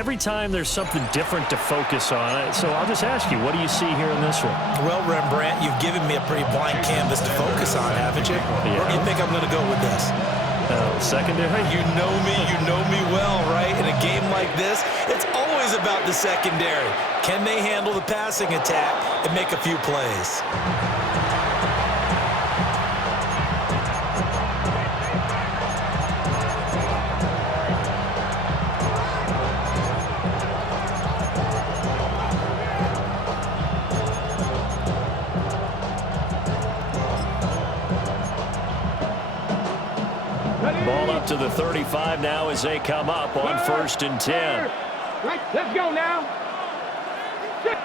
every time there's something different to focus on. So I'll just ask you, what do you see here in this one? Well, Rembrandt, you've given me a pretty blank canvas to focus on, haven't you? Yeah. Where do you think I'm going to go with this? Secondary? You know me well, right? In a game like this, it's always about the secondary. Can they handle the passing attack and make a few plays? Ball up to the 35 now as they come up on 1st and 10. Right, let's go now.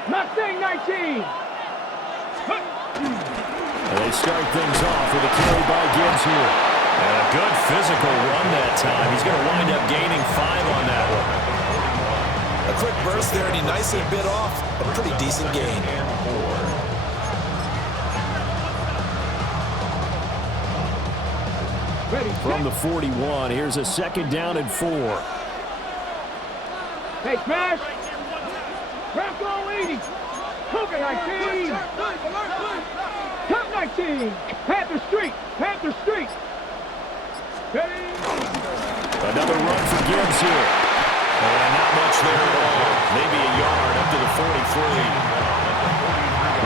Mustang 19. And they start things off with a carry by Gibbs here. And a good physical run that time. He's going to wind up gaining 5 on that one. A quick burst there, and he nicely bit off a pretty decent gain. From the 41, here's a 2nd down and 4. Hey, smash. Bronco 80. Cougar 19. Top 19. Panther Street. Panther Street. Another run for Gibbs here. And not much there at all. Maybe a yard up to the 43.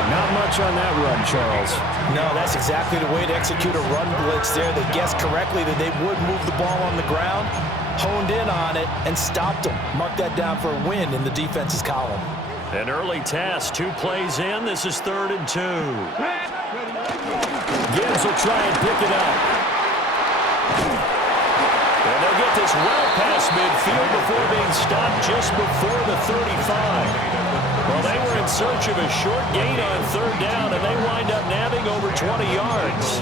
Not much on that run, Charles. No, that's exactly the way to execute a run blitz there. They guessed correctly that they would move the ball on the ground, honed in on it, and stopped them. Mark that down for a win in the defense's column. An early task, 2 plays in. This is 3rd and 2. Gibbs will try and pick it up. And they'll get this well past midfield before being stopped just before the 35. Well, they were in search of a short gain on 3rd down, and they wind up nabbing over 20 yards.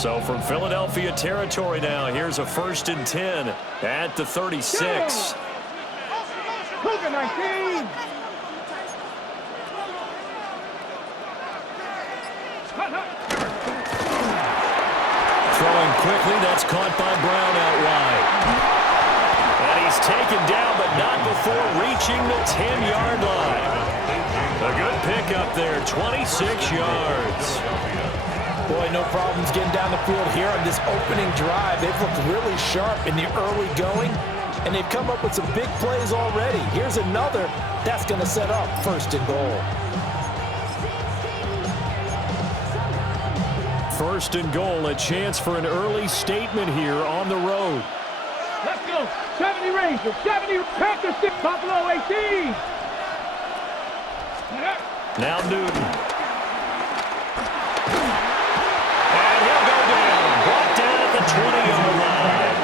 So from Philadelphia territory now, here's a 1st and 10 at the 36. Cougar 19. Throwing quickly, that's caught by Brown out wide. And he's taken down, but not before reaching the 10-yard line. A good pickup there, 26 yards. Boy, no problems getting down the field here on this opening drive. They've looked really sharp in the early going, and they've come up with some big plays already. Here's another. That's going to set up 1st and goal. 1st and goal, a chance for an early statement here on the road. Let's go. 70 Rangers, 70 Panthers, Buffalo 18. Now Newton. And he'll go down. Brought down at the 20-yard line.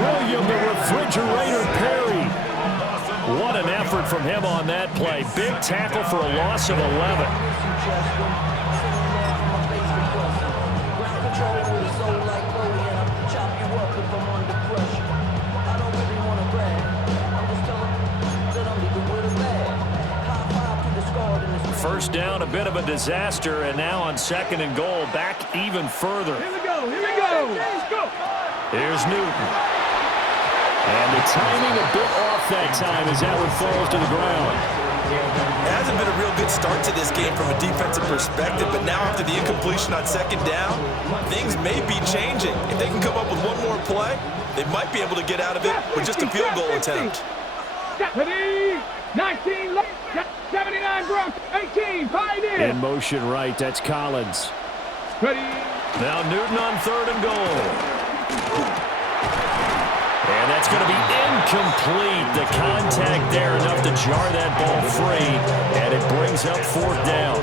William the Refrigerator Perry. What an effort from him on that play. Big tackle for a loss of 11. First down, a bit of a disaster, and now on 2nd and goal, back even further. Here we go. Here we go. Let's go. Here's Newton. And the timing a bit off that time as that one falls to the ground. It hasn't been a real good start to this game from a defensive perspective, but now after the incompletion on 2nd down, things may be changing. If they can come up with one more play, they might be able to get out of it with just a field goal attempt. 19, 79 Bronx, 18, pioneer. In motion right, that's Collins. Ready. Now Newton on 3rd and goal. And that's going to be incomplete. The contact there enough to jar that ball free, and it brings up 4th down.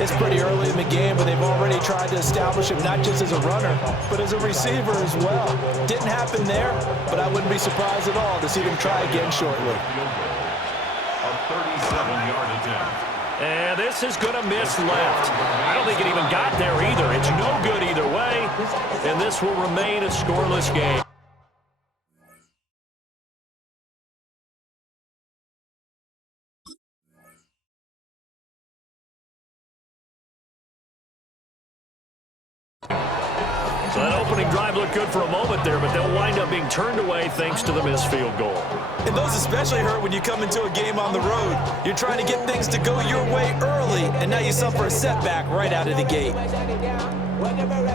It's pretty early in the game, but they've already tried to establish him not just as a runner, but as a receiver as well. Didn't happen there, but I wouldn't be surprised at all to see them try again shortly. A 37-yard attempt. And this is going to miss left. I don't think it even got there either. It's no good either way, and this will remain a scoreless game. So that opening drive looked good for a moment there, but they'll wind up being turned away thanks to the missed field goal. And those especially hurt when you come into a game on the road. You're trying to get things to go your way early, and now you suffer a setback right out of the gate.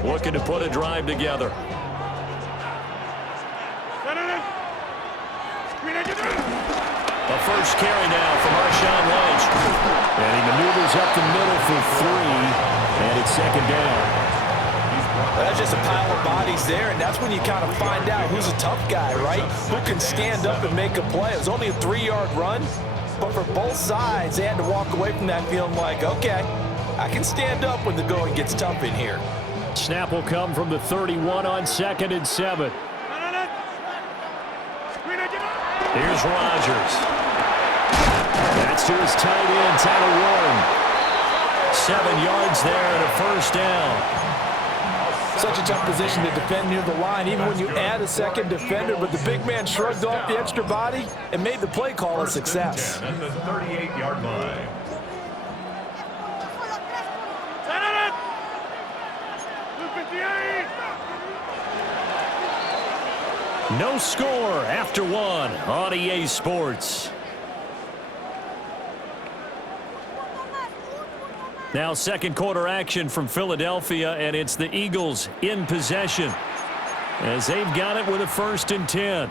Looking to put a drive together. A first carry now from Marshawn Lynch. And he maneuvers up the middle for 3, and it's second down. That's just a pile of bodies there, and that's when you kind of find out who's a tough guy, right? Who can stand up and make a play. It was only a 3-yard run, but for both sides, they had to walk away from that feeling like, okay, I can stand up when the going gets tough in here. Snap will come from the 31 on 2nd and 7. Here's Rodgers. That's to his tight end, Tyler Warren. 7 yards there and a first down. Such a tough position to defend near the line, even when you add a second defender, but the big man shrugged off the extra body and made the play call a success. And the 38-yard line. No score after 1 on EA Sports. Now second quarter action from Philadelphia, and it's the Eagles in possession as they've got it with a 1st and 10.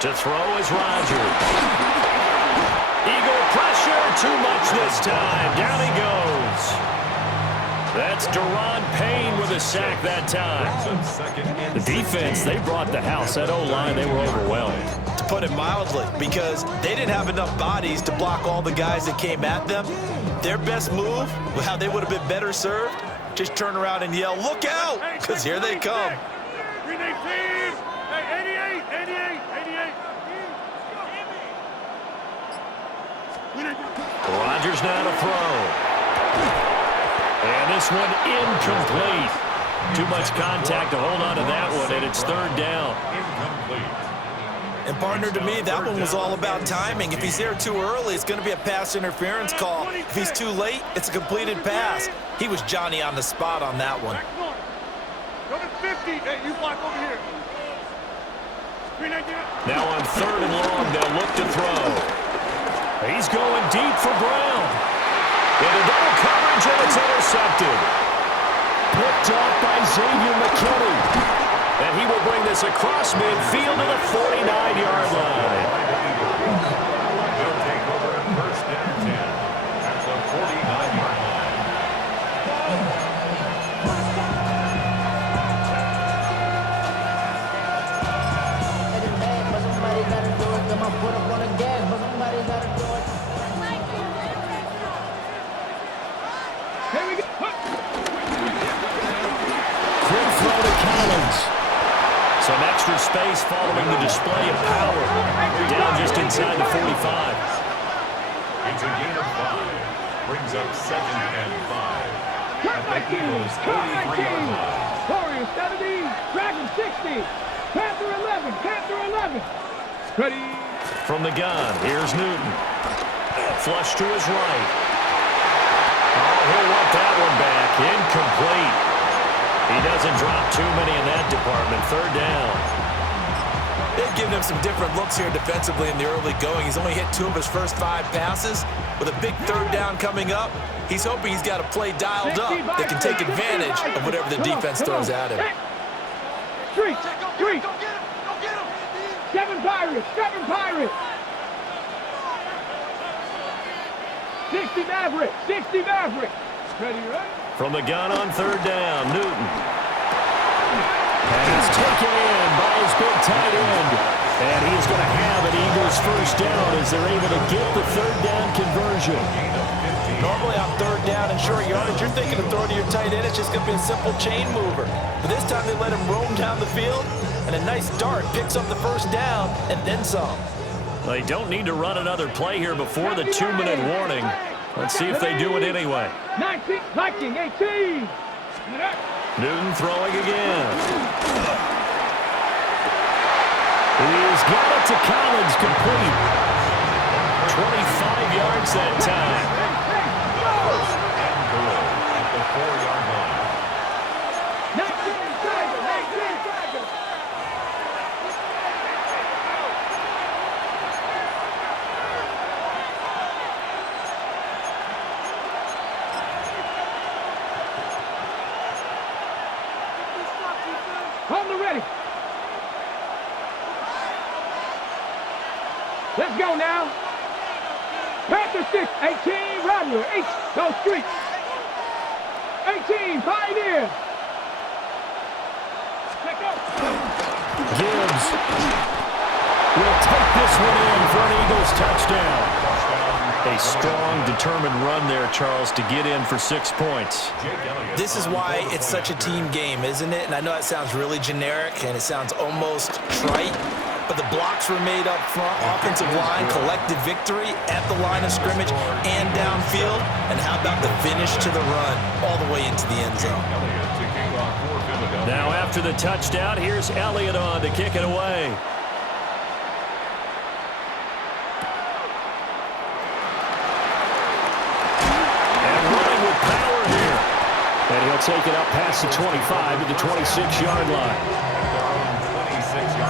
To throw is Rodgers. Eagle pressure, too much this time. Down he goes. That's Deron Payne with a sack that time. The defense, they brought the house. That O-line, they were overwhelmed. To put it mildly, because they didn't have enough bodies to block all the guys that came at them. Their best move, how they would have been better served, just turn around and yell, look out, because here they come. Rodgers now to throw. And this one incomplete. Too much contact to hold on to that one, and it's 3rd down. And partner, to me, that one was all about timing. If he's there too early, it's going to be a pass interference call. If he's too late, it's a completed pass. He was Johnny on the spot on that one. Number 50, hey, you block over here. Now on 3rd and long, they'll look to throw. He's going deep for Brown. Into double coverage, and it's intercepted. Picked off by Xavier McKinney. And he will bring this across midfield to the 49-yard line. They'll take over at 1st and 10 at the 49-yard line. Somebody gotta do it. Come on, put up on the gas, but somebody gotta do it. Here we go. Quick throw to Collins. Some extra space following the display of power. Down just inside the 45. It's a gain of 5. Brings up 2nd and 5. At the Eagles' 43-yard line. Warriors 70, Dragons 60, Panther 11, Panther 11. Ready. From the gun, here's Newton. Flush to his right. Oh, he'll want that one back. Incomplete. He doesn't drop too many in that department. 3rd down. They've given him some different looks here defensively in the early going. He's only hit 2 of his first 5 passes. With a big 3rd down coming up, he's hoping he's got a play dialed up that can take advantage of whatever the defense throws at him. 3, 3. 7 Pirates, 7 Pirates. 60 Mavericks, 60 Mavericks. Ready, right? From the gun on 3rd down, Newton. And it's taken in by his big tight end. And he's going to have an Eagles 1st down as they're able to get the 3rd down conversion. Normally on 3rd down and short yardage, you're thinking of throwing to your tight end. It's just going to be a simple chain mover. But this time they let him roam down the field, and a nice dart picks up the 1st down and then some. They don't need to run another play here before the 2-minute warning. Let's see if they do it anyway. 19, Viking, 18. Newton throwing again. He's got it to Collins, complete. 25 yards that time. First and goal at the 4-yard line. 19, Tiger, 19, Tiger. Hold the ready. Let's go now. Panther 6, 18, Rodler, H, go street. 18, Pioneer. Check out. Gibbs will take this one in for an Eagles touchdown. A strong, determined run there, Charles, to get in for 6 points. This is why it's such a team game, isn't it? And I know that sounds really generic and it sounds almost trite, but the blocks were made up front, offensive line, collected victory at the line of scrimmage and downfield. And how about the finish to the run all the way into the end zone? Now after the touchdown, here's Elliott on to kick it away. And he'll take it up past the 25 to the 26-yard line. Their own 26-yard line.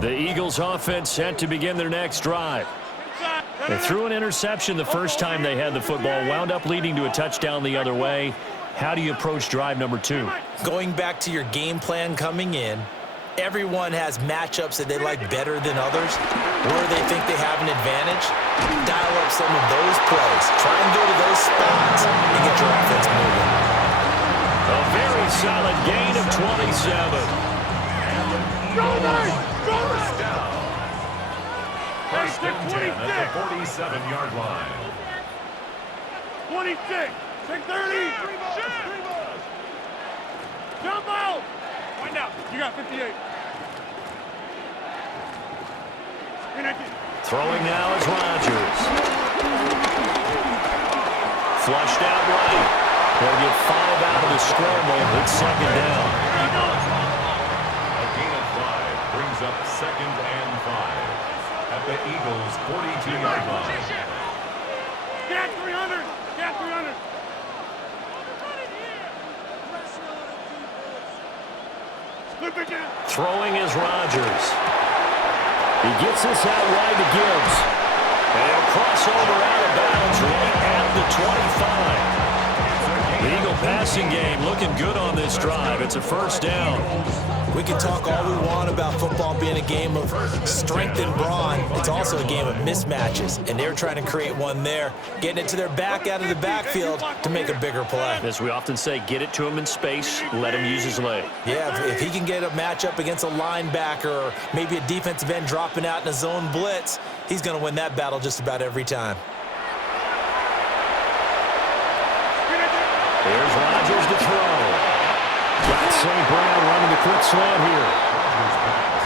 The Eagles offense set to begin their next drive. They threw an interception the first time they had the football, wound up leading to a touchdown the other way. How do you approach drive number 2? Going back to your game plan coming in, everyone has matchups that they like better than others, where they think they have an advantage. Dial up some of those plays. Try and go to those spots and get your offense moving. A very solid gain of 27. First down. First and 10 at the 47-yard line. 26, take 30. Jump out. Find out. You got 58. Throwing now is Rodgers. Flushed out right. They'll get 5 out of the scramble. It's second down. A gain of 5 brings up second and 5 at the Eagles' 42-yard line. Get 300. Get 300. Throwing is Rodgers. He gets this out wide to Gibbs. And he'll cross over out of bounds right at the 25. The Eagle passing game looking good on this drive. It's a first down. We can talk all we want about football being a game of strength and brawn. It's also a game of mismatches, and they're trying to create one there, getting it to their back out of the backfield to make a bigger play. As we often say, get it to him in space, let him use his leg. Yeah, if he can get a matchup against a linebacker or maybe a defensive end dropping out in a zone blitz, he's going to win that battle just about every time. Here's Rodgers to throw. Got St. Brown running the quick slant here.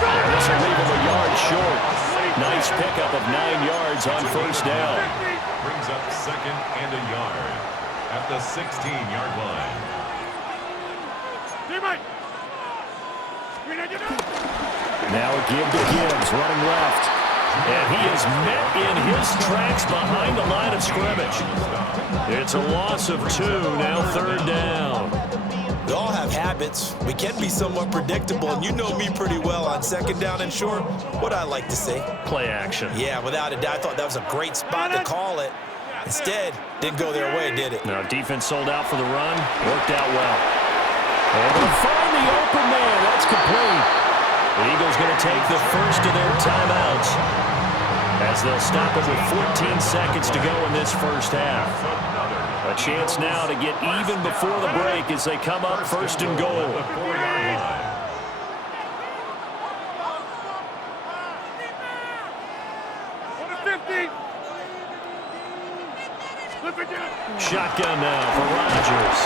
And this will leave him a yard short. Nice pickup of 9 yards on first down. Brings up second and a yard at the 16-yard line. Now a give to Gibbs, running left. And he is met in his tracks behind the line of scrimmage. It's a loss of 2, now third down. We all have habits. We can be somewhat predictable, and you know me pretty well on second down and short. What I like to say? Play action. Yeah, without a doubt. I thought that was a great spot to call it. Instead, didn't go their way, did it? Now defense sold out for the run. Worked out well. And they'll find the open man. That's complete. The Eagles going to take the first of their timeouts as they'll stop it with 14 seconds to go in this first half. A chance now to get even before the break as they come up first and goal. Shotgun now for Rodgers.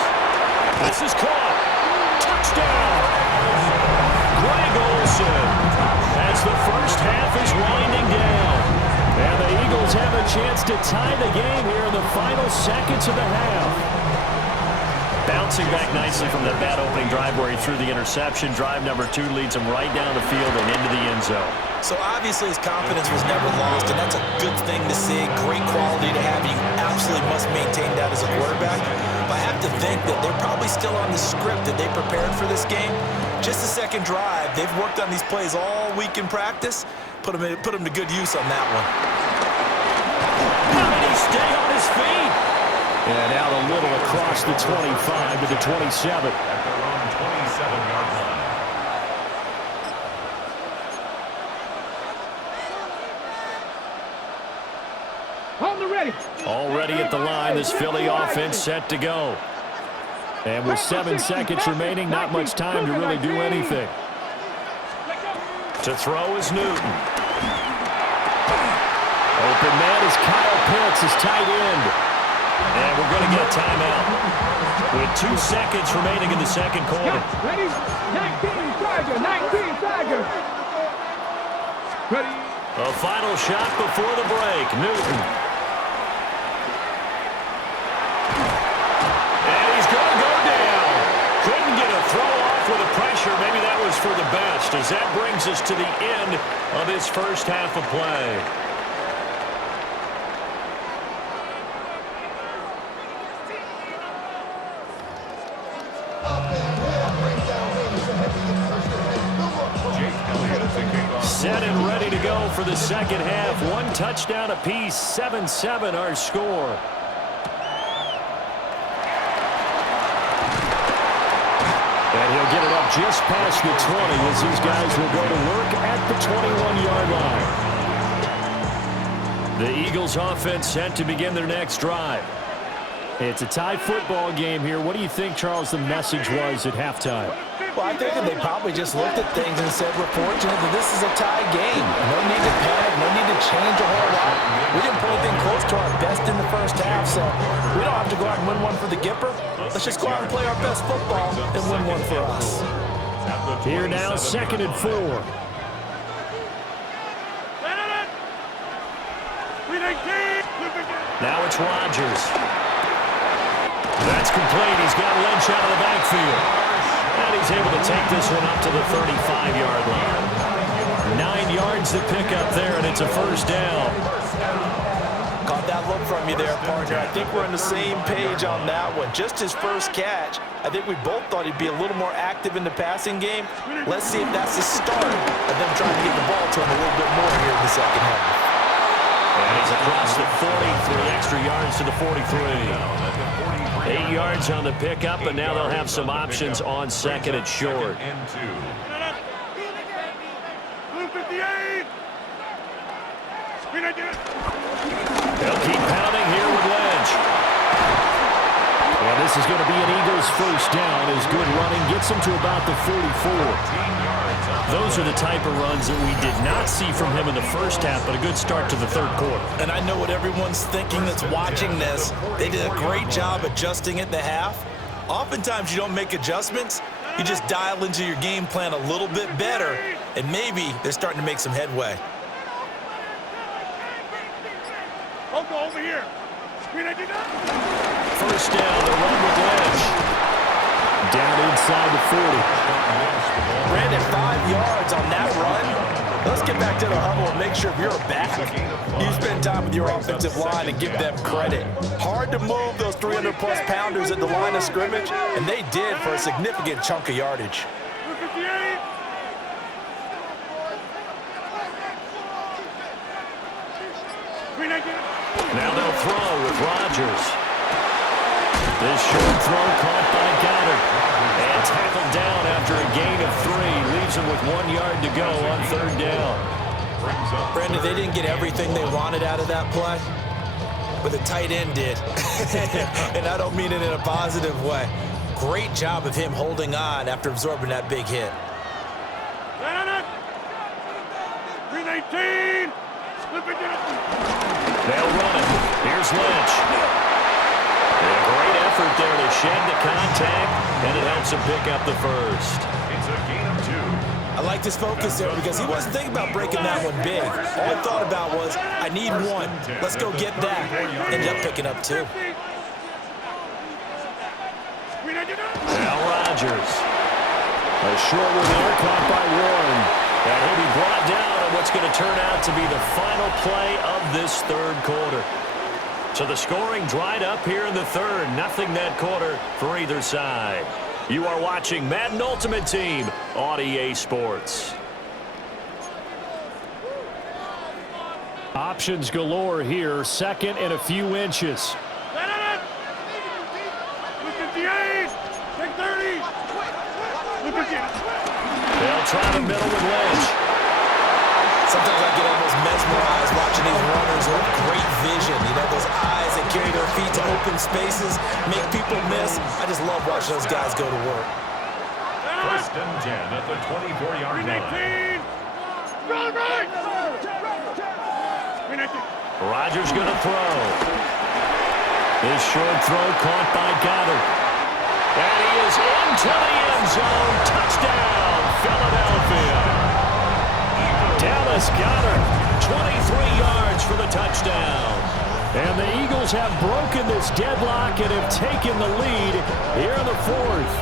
This is caught. Touchdown. Greg Olsen as the first half is winding down. And the Eagles have a chance to tie the game here in the final seconds of the half. Bouncing back nicely from that bad opening drive where he threw the interception. Drive number 2 leads him right down the field and into the end zone. So obviously his confidence was never lost, and that's a good thing to see. Great quality to have. You absolutely must maintain that as a quarterback. But I have to think that they're probably still on the script that they prepared for this game. Just the second drive. They've worked on these plays all week in practice. Put them to good use on that one. How did he stay on his feet? And out a little across the 25 to the 27. At their own 27-yard line. On the ready. Already at the line, this Philly offense set to go. And with 7 seconds remaining, not much time to really do anything. To throw is Newton. Open man is Kyle Pitts, his tight end. And we're going to get a timeout with 2 seconds remaining in the second quarter. Ready? 19 Tiger. 19 Tiger. Ready? A final shot before the break. Newton. And he's going to go down. Couldn't get a throw off with the pressure. Maybe that was for the best, as that brings us to the end of this first half of play. Set and ready to go for the second half. 1 touchdown apiece, 7-7 our score. And he'll get it up just past the 20 as these guys will go to work at the 21-yard line. The Eagles offense set to begin their next drive. It's a tie football game here. What do you think, Charles, the message was at halftime? Well, I think that they probably just looked at things and said, we're fortunate that this is a tie game. No need to panic, no need to change a whole lot. We didn't put anything close to our best in the first half, so we don't have to go out and win one for the Gipper. Let's just go out and play our best football and win one for us. Here now, 2nd and 4. Now it's Rodgers. That's complete. He's got Lynch out of the backfield. And he's able to take this one up to the 35-yard line. 9 yards to pick up there, and it's a first down. Caught that look from you there, partner. I think we're on the same page on that one. Just his first catch, I think we both thought he'd be a little more active in the passing game. Let's see if that's the start of them trying to get the ball to him a little bit more here in the second half. And he's across the 40, 3 extra yards to the 43. 8 yards on the pickup, and now they'll have some options on 2nd and short. They'll keep pounding here with Lynch. And this is going to be an Eagles first down as good running gets them to about the 44. Those are the type of runs that we did not see from him in the first half, but a good start to the third quarter. And I know what everyone's thinking that's watching this. They did a great job adjusting at the half. Oftentimes you don't make adjustments. You just dial into your game plan a little bit better, and maybe they're starting to make some headway. Over here. First down, the run with Lynch. Down inside the 40. Brandon, 5 yards on that run. Let's get back to the huddle and make sure if you're a back, you spend time with your offensive line and give them credit. Hard to move those 300-plus pounders at the line of scrimmage, and they did for a significant chunk of yardage. Now they'll throw with Rodgers. This short throw caught by Goddard. And tackled down after a gain of 3. Leaves him with 1 yard to go on 3rd down. Brandon, they didn't get everything they wanted out of that play, but the tight end did. And I don't mean it in a positive way. Great job of him holding on after absorbing that big hit. 319. They'll run it. Here's Lynch. Great effort there to shed the contact, and it helps him pick up the first. It's a gain of 2. I like his focus there because he wasn't thinking about breaking that one big. All he thought about was, I need 1. Let's go get that. Ended up picking up 2. Now Rodgers. A short one there, caught by Warren. And he'll be brought down on what's going to turn out to be the final play of this third quarter. So the scoring dried up here in the third. Nothing that quarter for either side. You are watching Madden Ultimate Team on EA Sports. Options galore here. Second and a few inches. They'll try the middle with Lynch. Sometimes I get almost mesmerized watching these runners with great vision. You know, those eyes that carry their feet to open spaces, make people miss. I just love watching those guys go to work. First and 10 at the 24-yard line. Rodgers going to throw. This short throw caught by Goddard. And he is into the end zone. Touchdown, Philadelphia. Dallas Goddard, 23 yards for the touchdown. And the Eagles have broken this deadlock and have taken the lead here in the fourth.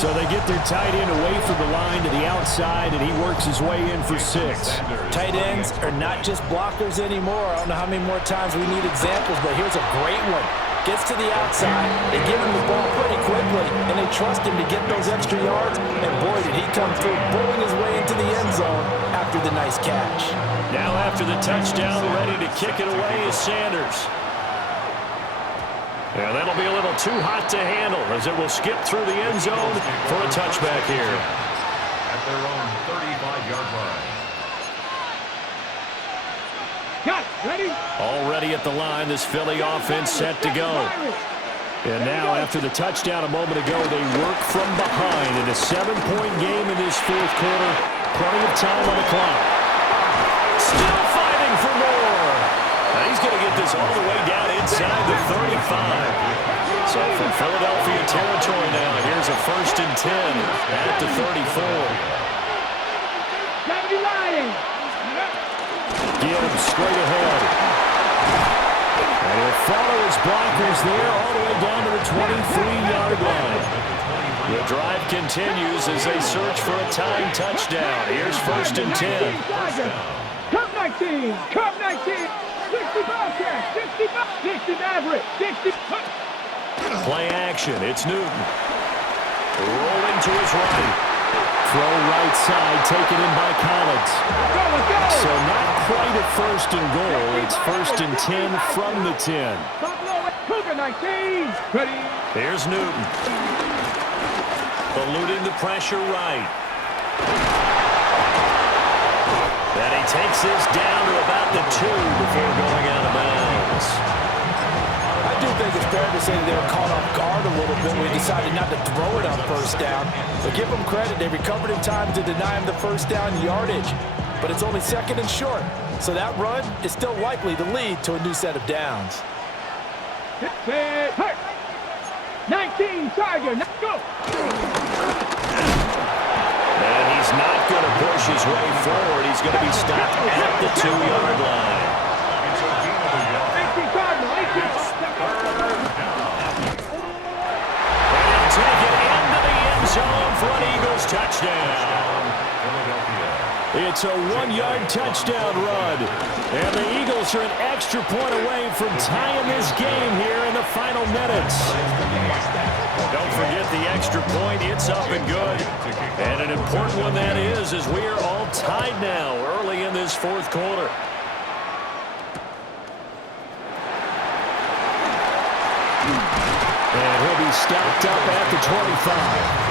So they get their tight end away from the line to the outside, and he works his way in for 6. Tight ends are not just blockers anymore. I don't know how many more times we need examples, but here's a great one. Gets to the outside, they give him the ball pretty quickly, and they trust him to get those extra yards, and boy, did he come through, bowling his way into the end zone after the nice catch. Now after the touchdown, ready to kick it away is Sanders. Yeah, that'll be a little too hot to handle as it will skip through the end zone for a touchback here. At their own 35-yard line. Got it. Ready? Already at the line, this Philly offense set to go. And now, after the touchdown a moment ago, they work from behind in a 7-point game in this fourth quarter. Plenty of time on the clock. Still fighting for more. Now he's going to get this all the way down inside the 35. So from Philadelphia territory now, here's a 1st and 10 at the 34. Gibbs straight ahead. And he'll follow his blockers there all the way down to the 23-yard line. The drive continues as they search for a tying touchdown. Here's 1st and 10. Cup 19. Cup 19. 60 Bobcats. 60 Maverick. 60. Play action. It's Newton. Rolling to his right. Throw right side, taken in by Collins. So not quite a 1st and goal. It's 1st and 10 from the 10. Cougar 19. Ready. Here's Newton. Eluding the pressure right. And he takes this down to about the 2 before going out of bounds. I do think it's fair to say that they were caught off guard a little bit when we decided not to throw it on 1st down. But give them credit. They recovered in time to deny him the 1st down yardage. But it's only 2nd and short. So that run is still likely to lead to a new set of downs. 19, Tiger. Go. And he's not going to push his way forward. He's going to be stopped at the 2-yard line. Take it into the end zone for an Eagles touchdown. It's a 1-yard touchdown run. And the Eagles are an extra point away from tying this game here in the final minutes. Don't forget the extra point. It's up and good. And an important one that is, as we are all tied now early in this fourth quarter. And he'll be stopped up at the 25.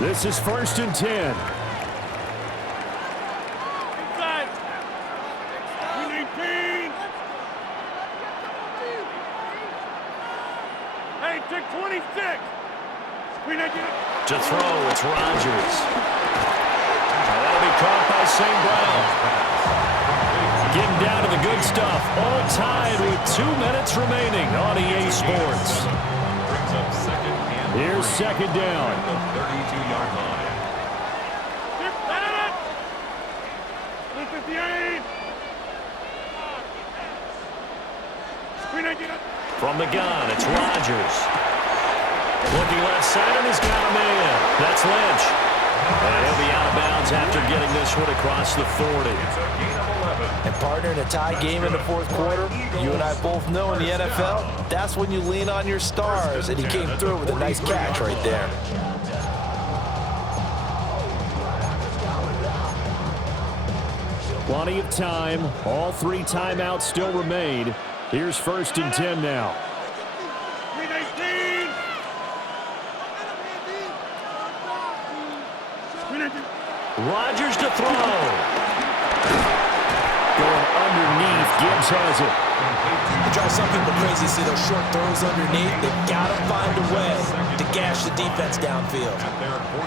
This is 1st and 10. Inside. 19. Hey, take 26. To throw, it's Rodgers. That'll be caught by St. Brown. Getting down to the good stuff. All tied with 2 minutes remaining on EA Sports. Here's second down. The 32-yard line. 58. From the gun, it's Rodgers. Looking left side, and he's got a man. That's Lynch. And he'll be out of bounds after getting this one across the 40. And partner, in a tie game in the fourth quarter, you and I both know in the NFL, that's when you lean on your stars, and he came through with a nice catch right there. Plenty of time. All 3 timeouts still remain. Here's first and 10 now. 319. Rodgers to throw. Going underneath. Gibbs has it. It drives some people crazy to see those short throws underneath. They've got to find a way to gash the defense downfield.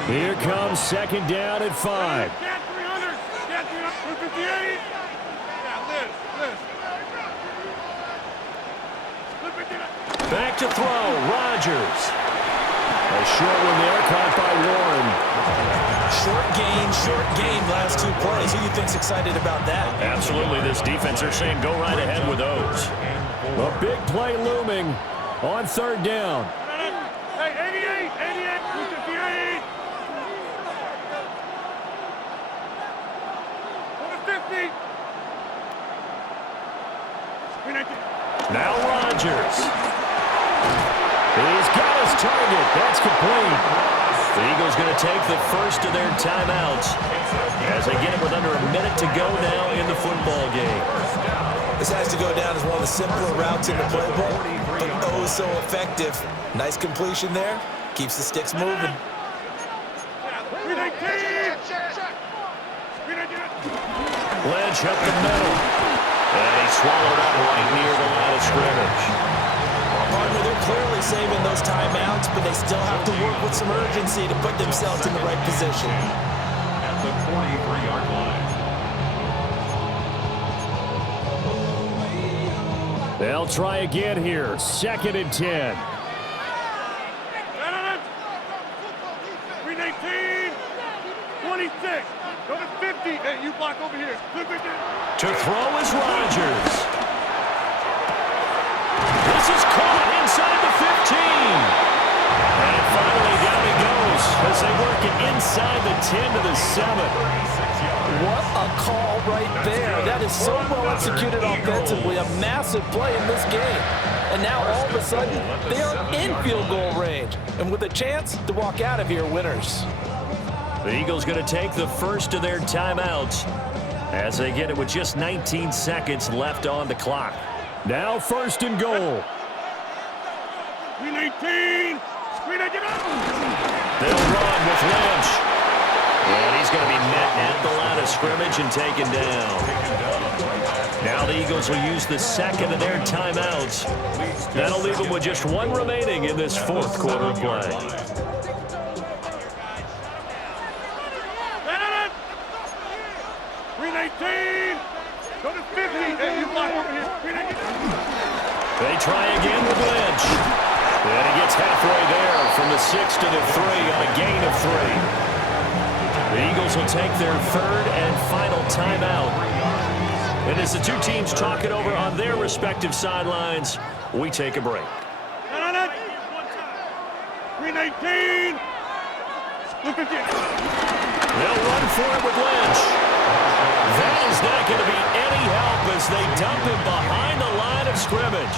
Here comes second down at 5. Cat 300. Cat 358. Yeah, Liz. Back to throw. Rodgers. A short one there, caught by Warren. Short gain, last 2 plays. Who do you think's excited about that? Absolutely, this defense are saying go right ahead with those. A big play looming on third down. Hey, 88, 258. 50. 319. Now Rodgers. He's got his target. That's complete. The Eagles going to take the first of their timeouts as they get it with under a minute to go now in the football game. This has to go down as one of the simpler routes in the playbook, but oh so effective. Nice completion there. Keeps the sticks moving. 319. Lynch up the middle. And he swallowed up right near the line of scrimmage. Partner, they're clearly saving those timeouts, but they still have to work with some urgency to put themselves in the right position. At the 43-yard line. They'll try again here. Second and 10. 319. 26. Go to 50. Hey, you block over here. To throw is Rodgers. This is caught inside the 15. And finally down he goes as they work it inside the 10 to the 7. What a call right there. That is so well executed offensively. A massive play in this game. And now all of a sudden, they are in field goal range. And with a chance to walk out of here winners. The Eagles going to take the first of their timeouts as they get it with just 19 seconds left on the clock. Now first and goal. 319. 319. They'll run with Lynch. And he's going to be met at the line of scrimmage and taken down. Now the Eagles will use the second of their timeouts. That'll leave them with just 1 remaining in this fourth quarter of play. 319. Go to 50. Hey, you block over here. 319. They try again with Lynch. And he gets halfway there from the 6 to the 3 on a gain of 3. The Eagles will take their third and final timeout. And as the two teams talk it over on their respective sidelines, we take a break. 319. Look at this. They'll run for it with Lynch. That is not going to be any help as they dump him behind the line of scrimmage.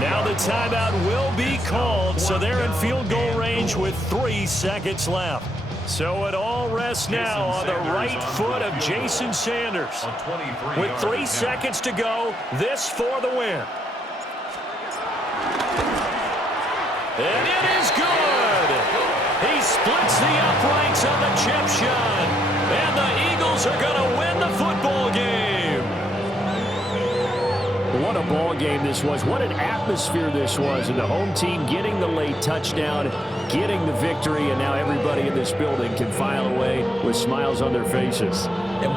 Now the timeout will be called, so they're in field goal range with 3 seconds left. So it all rests now on the right foot of Jason Sanders. With 3 seconds to go, this for the win. And it is good. He splits the uprights on the chip shot. And the Eagles are going to win the football game. What a ball game this was. What an atmosphere this was. And the home team getting the late touchdown, getting the victory, and now everybody in this building can file away with with smiles on their faces. And